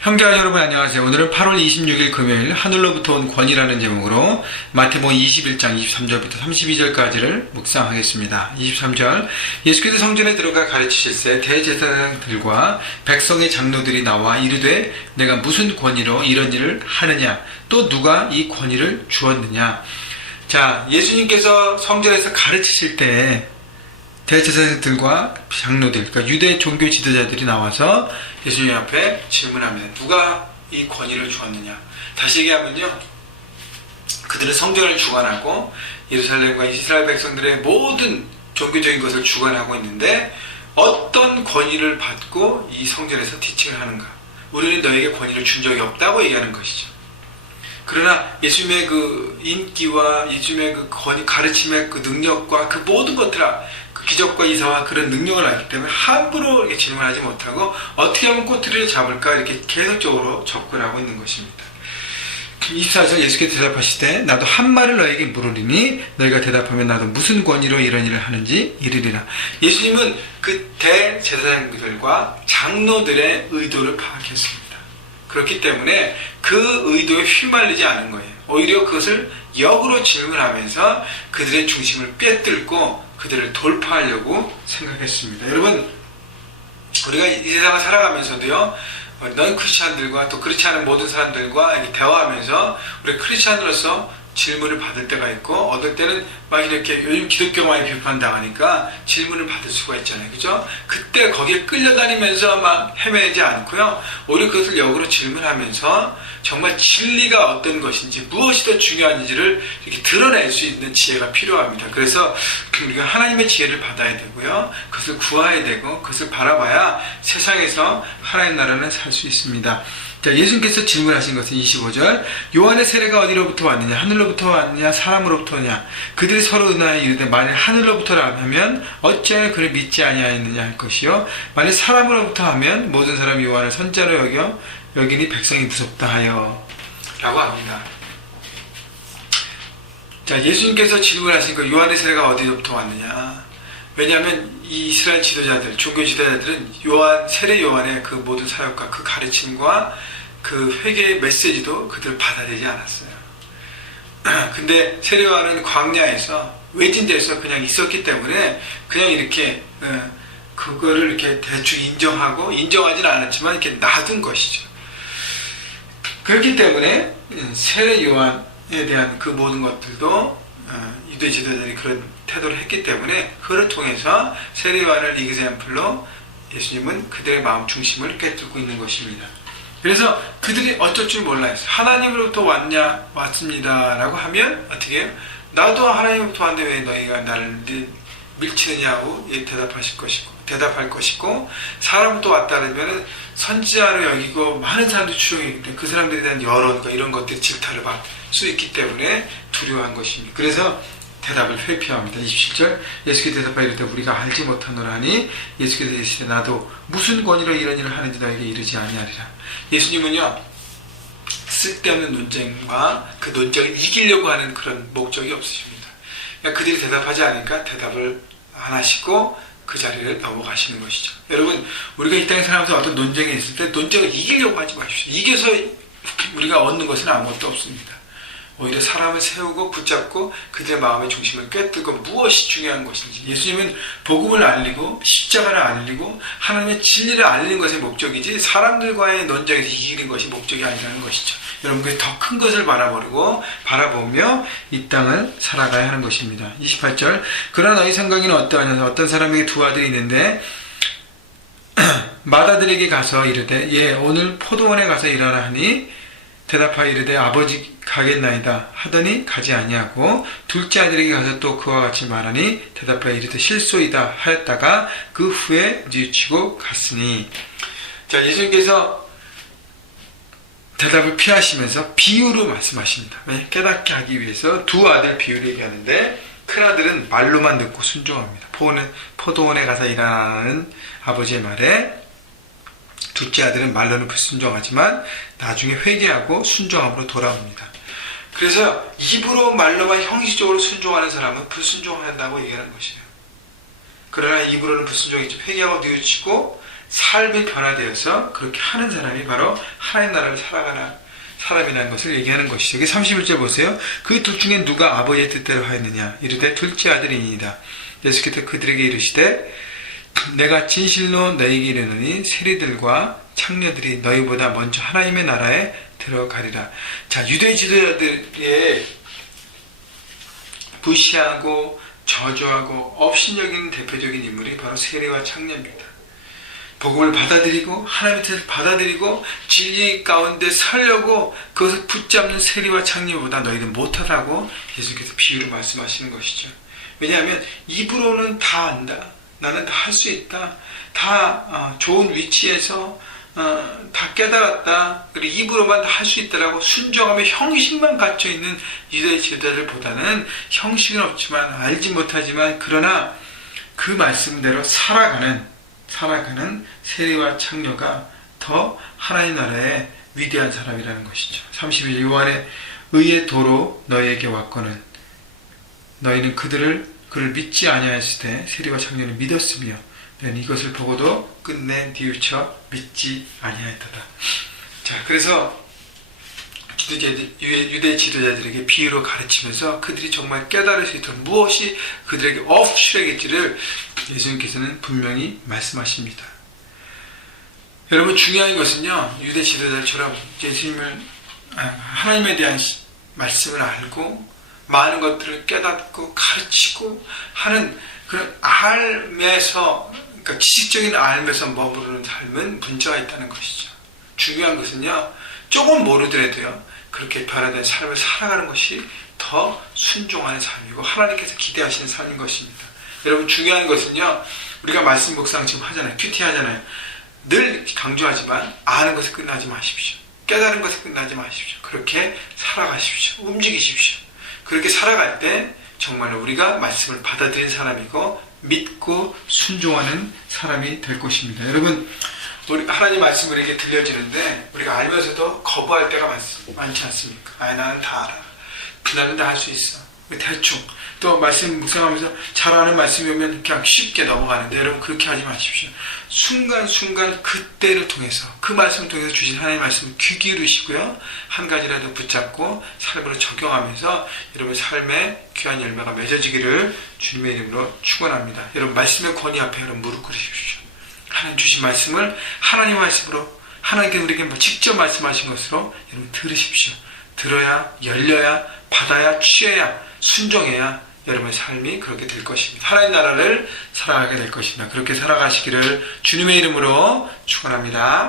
형제와 여러분 안녕하세요. 오늘은 8월 26일 금요일 하늘로부터 온 권위라는 제목으로 마태복음 21장 23절부터 32절까지를 묵상하겠습니다. 23절 예수께서 성전에 들어가 가르치실새 대제사장들과 백성의 장로들이 나와 이르되 내가 무슨 권위로 이런 일을 하느냐 또 누가 이 권위를 주었느냐. 자, 예수님께서 성전에서 가르치실 때 대제사장들과 장로들, 그러니까 유대 종교 지도자들이 나와서 예수님 앞에 질문합니다. 누가 이 권위를 주었느냐? 다시 얘기하면요, 그들은 성전을 주관하고 예루살렘과 이스라엘 백성들의 모든 종교적인 것을 주관하고 있는데 어떤 권위를 받고 이 성전에서 티칭을 하는가? 우리는 너에게 권위를 준 적이 없다고 얘기하는 것이죠. 그러나 예수님의 그 인기와 예수님의 그 권위, 가르침의 그 능력과 그 모든 것들, 그 기적과 이사와 그런 능력을 알기 때문에 함부로 이렇게 질문하지 못하고 어떻게 하면 꼬투리를 잡을까 이렇게 계속적으로 접근하고 있는 것입니다. 24절 예수께서 대답하시되 나도 한 말을 너에게 물으리니 너희가 대답하면 나도 무슨 권위로 이런 일을 하는지 이르리라. 예수님은 그 대제사장들과 장로들의 의도를 파악했습니다. 그렇기 때문에 그 의도에 휘말리지 않은 거예요. 오히려 그것을 역으로 질문하면서 그들의 중심을 꿰뚫고 그들을 돌파하려고 생각했습니다. 여러분, 우리가 이 세상을 살아가면서도요, 넌 크리스찬들과 또 그렇지 않은 모든 사람들과 이렇게 대화하면서 우리 크리스찬으로서 질문을 받을 때가 있고, 어떨 때는 막 이렇게 요즘 기독교 많이 비판당하니까 질문을 받을 수가 있잖아요. 그죠? 그때 거기에 끌려다니면서 막 헤매지 않고요, 오히려 그것을 역으로 질문하면서 정말 진리가 어떤 것인지, 무엇이 더 중요한지를 이렇게 드러낼 수 있는 지혜가 필요합니다. 그래서 우리가 하나님의 지혜를 받아야 되고요, 그것을 구해야 되고, 그것을 바라봐야 세상에서 하나님 나라는 살 수 있습니다. 자, 예수님께서 질문하신 것은 25절 요한의 세례가 어디로부터 왔느냐? 하늘로부터 왔느냐? 사람으로부터 왔느냐? 그들이 서로 은하여 이르되 만일 하늘로부터라 하면 어찌하여 그를 믿지 아니하였느냐 할 것이요 만일 사람으로부터 하면 모든 사람이 요한을 선자로 여기니 백성이 무섭다 하여 라고 합니다. 자, 예수님께서 질문하신 것, 요한의 세례가 어디로부터 왔느냐? 왜냐하면 이 이스라엘 지도자들, 종교 지도자들은 세례 요한의 그 모든 사역과 그 가르침과 그 회개의 메시지도 그들 받아들이지 않았어요. 근데 세례 요한은 광야에서 외진데서 그냥 있었기 때문에 그냥 이렇게 그거를 이렇게 대충 인정하지는 않았지만 이렇게 놔둔 것이죠. 그렇기 때문에 세례 요한에 대한 그 모든 것들도 유대 지도자들이 그런 태도를 했기 때문에 그를 통해서 세례 요한을 이그젬플로 예수님은 그들의 마음 중심을 꿰뚫고 있는 것입니다. 그래서 그들이 어쩔 줄 몰라요. 하나님으로부터 왔습니다 라고 하면 어떻게 해요? 나도 하나님으로부터 왔는데 왜 너희가 나를 밀치느냐고 대답할 것이고, 사람으로부터 왔다면 선지자로 여기고 많은 사람들이 추종했기 때문에 그 사람들에 대한 여론과 이런 것들이 질타를 받을 수 있기 때문에 두려워한 것입니다. 그래서 대답을 회피합니다. 27절 예수께서 대답하여 이르되 우리가 알지 못하노라 하니 예수께서 이르시되 나도 무슨 권위로 이런 일을 하는지 너에게 이르지 아니하리라. 예수님은요, 쓸데없는 논쟁과 그 논쟁을 이기려고 하는 그런 목적이 없으십니다. 그러니까 그들이 대답하지 않으니까 대답을 안 하시고 그 자리를 넘어가시는 것이죠. 여러분, 우리가 이 땅에 살아가면서 어떤 논쟁이 있을 때 논쟁을 이기려고 하지 마십시오. 이겨서 우리가 얻는 것은 아무것도 없습니다. 오히려 사람을 세우고 붙잡고 그들의 마음의 중심을 꿰뚫고 무엇이 중요한 것인지, 예수님은 복음을 알리고 십자가를 알리고 하나님의 진리를 알리는 것이 목적이지 사람들과의 논쟁에서 이기는 것이 목적이 아니라는 것이죠. 여러분, 그 더 큰 것을 바라보며 이 땅을 살아가야 하는 것입니다. 28절 그러나 너희 생각에는 어떠하냐? 어떤 사람에게 두 아들이 있는데 맏아들에게 가서 이르되 예 오늘 포도원에 가서 일하라 하니 대답하여 이르되 아버지 가겠나이다 하더니 가지 아니하고 둘째 아들에게 가서 또 그와 같이 말하니 대답하여 이르되 실소이다 하였다가 그 후에 뉘우치고 갔으니. 자, 예수님께서 대답을 피하시면서 비유로 말씀하십니다. 왜? 깨닫게 하기 위해서 두 아들 비유를 얘기하는데 큰 아들은 말로만 듣고 순종합니다. 포도원에 가서 일하라는 아버지의 말에 둘째 아들은 말로는 불순종하지만 나중에 회개하고 순종함으로 돌아옵니다. 그래서 입으로 말로만 형식적으로 순종하는 사람은 불순종한다고 얘기하는 것이에요. 그러나 입으로는 불순종했지 회개하고 뉘우치고 삶이 변화되어서 그렇게 하는 사람이 바로 하나님 나라를 살아가는 사람이라는 것을 얘기하는 것이죠. 31절 보세요. 그 둘 중에 누가 아버지의 뜻대로 하였느냐? 이르되 둘째 아들이니이다. 예수께서 그들에게 이르시되 내가 진실로 너희에게 이르노니 세리들과 창녀들이 너희보다 먼저 하나님의 나라에 들어가리라. 자, 유대 지도자들의 부시하고 저주하고 업신여기는 대표적인 인물이 바로 세리와 창녀입니다. 복음을 받아들이고 하나님의 뜻을 받아들이고 진리 가운데 살려고 그것을 붙잡는 세리와 창녀보다 너희는 못하다고 예수께서 비유로 말씀하시는 것이죠. 왜냐하면 입으로는 다 안다. 나는 다 할 수 있다. 다 좋은 위치에서 다 깨달았다. 그리고 입으로만 다 할 수 있다라고 순종하며 형식만 갖춰있는 유대 지도자들보다는 형식은 없지만 알지 못하지만 그러나 그 말씀대로 살아가는 세리와 창녀가 더 하나님 나라의 위대한 사람이라는 것이죠. 32절 요한의 의의 도로 너희에게 왔거늘 너희는 그를 믿지 아니하였을 때 세리와 창녀는 믿었으며 너희는 이것을 보고도 끝내 뉘우쳐 믿지 아니하였다. 자, 그래서 유대 지도자들에게 비유로 가르치면서 그들이 정말 깨달을 수 있도록 무엇이 그들에게 업출하겠지를 예수님께서는 분명히 말씀하십니다. 여러분, 중요한 것은요, 유대 지도자들처럼 예수님을 하나님에 대한 말씀을 알고 많은 것들을 깨닫고 가르치고 하는 그런 알면서, 그러니까 지식적인 알면서 머무르는 삶은 문제가 있다는 것이죠. 중요한 것은요, 조금 모르더라도요, 그렇게 변화된 삶을 살아가는 것이 더 순종하는 삶이고 하나님께서 기대하시는 삶인 것입니다. 여러분, 중요한 것은요, 우리가 말씀 묵상 지금 하잖아요. 큐티 하잖아요. 늘 강조하지만 아는 것에 끝나지 마십시오. 깨달은 것에 끝나지 마십시오. 그렇게 살아가십시오. 움직이십시오. 그렇게 살아갈 때 정말로 우리가 말씀을 받아들인 사람이고 믿고 순종하는 사람이 될 것입니다. 여러분, 우리 하나님 말씀을 이렇게 들려지는데 우리가 알면서도 거부할 때가 많지 않습니까? 나는 다 알아. 나는 다 할 수 있어. 대충. 또 말씀 묵상하면서 잘 아는 말씀이 오면 그냥 쉽게 넘어가는데 여러분, 그렇게 하지 마십시오. 순간순간 그때를 통해서 그 말씀을 통해서 주신 하나님의 말씀을 귀 기울이시고요. 한 가지라도 붙잡고 삶으로 적용하면서 여러분 삶에 귀한 열매가 맺어지기를 주님의 이름으로 축원합니다. 여러분, 말씀의 권위 앞에 여러분 무릎 꿇으십시오. 하나님 주신 말씀을 하나님의 말씀으로 하나님께서 우리에게 직접 말씀하신 것으로 여러분 들으십시오. 들어야 열려야 받아야 취해야 순종해야 여러분의 삶이 그렇게 될 것입니다. 하나님 나라를 살아가게 될 것입니다. 그렇게 살아가시기를 주님의 이름으로 축원합니다.